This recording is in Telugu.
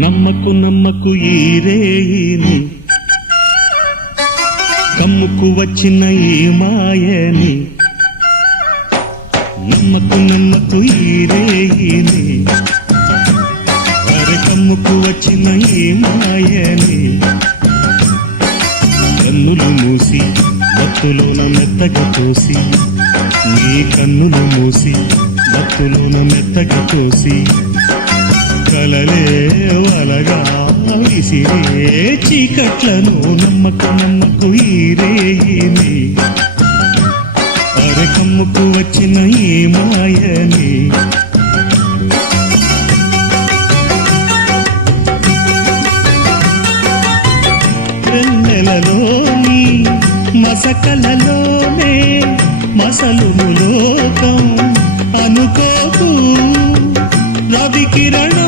నమ్మకు నమ్మకు ఈ రేయిని, కమ్ముకు వచ్చిన ఈ మాయని. నమ్మకు నమ్మకు ఈ రేయిని, అరే కమ్ముకు వచ్చిన ఈ మాయని. కన్నులు మూసి మత్తులోన మెత్తగా తోసి, నీ కన్నులు మూసి మత్తులోన మెత్తగా తోసి, కలలే వలగా విసిరే చీకట్లను. నమ్మకు నమ్మకు ఈ రేయిని, అరే కమ్ముకు వచ్చిన ఈ మాయని. వెన్నెలలోని మసకలలోనే మసలుము లోకం అనుకోకు, రవి కిరణ